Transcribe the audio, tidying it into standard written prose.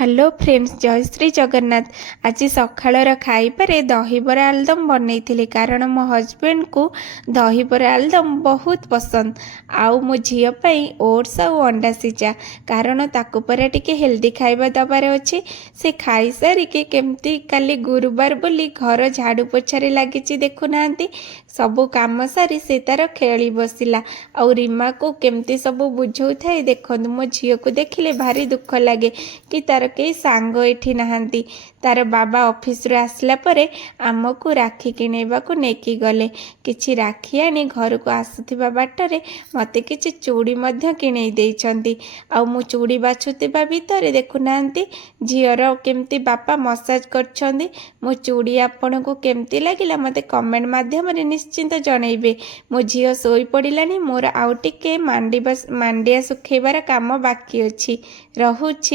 Hello friends, जय श्री जगन्नाथ। आज सकाळर खाइबारे दहीबरा आलुदम बनई कारण मो हजबैंड को दहीबरा आलुदम बहुत पसंद। आउ मो झील पाई ओट्स आउ अंडा सिझा कारण ताकू परा टिके हेल्दी खाइबा दबार अच्छे। से खाई सारिके केमती काली गुरुवार बोली घर झाड़ू पोछारे लागिची देखुना सबु काम सारी से तार खेली बसिला। आउ रीमा को केमती सबु बुझौ थाए देखो मो झील को देखिले भारी दुख लगे कि तार कई सांग एठी नहांती। तार बाबा ऑफिस रे आसला परे आमको राखी किणेबाकू नेकी गले। किछि राखी आनी घर को आसुथिबा बाटरे मते किछि चूड़ी मध्य किणेई देइछंती। आ मु चूड़ी बाछुथिबा भितरे देखुनांती झियर केमती बापा मसाज करछंती। मो चूड़ी आपन को केमती लागिला मते कमेंट माध्यम रे निश्चिंत जणैबे। मो झियो सोई पडिलानी, मोर आउ टिके मांडिया सुखेबार काम बाकी अछि। रहुछि।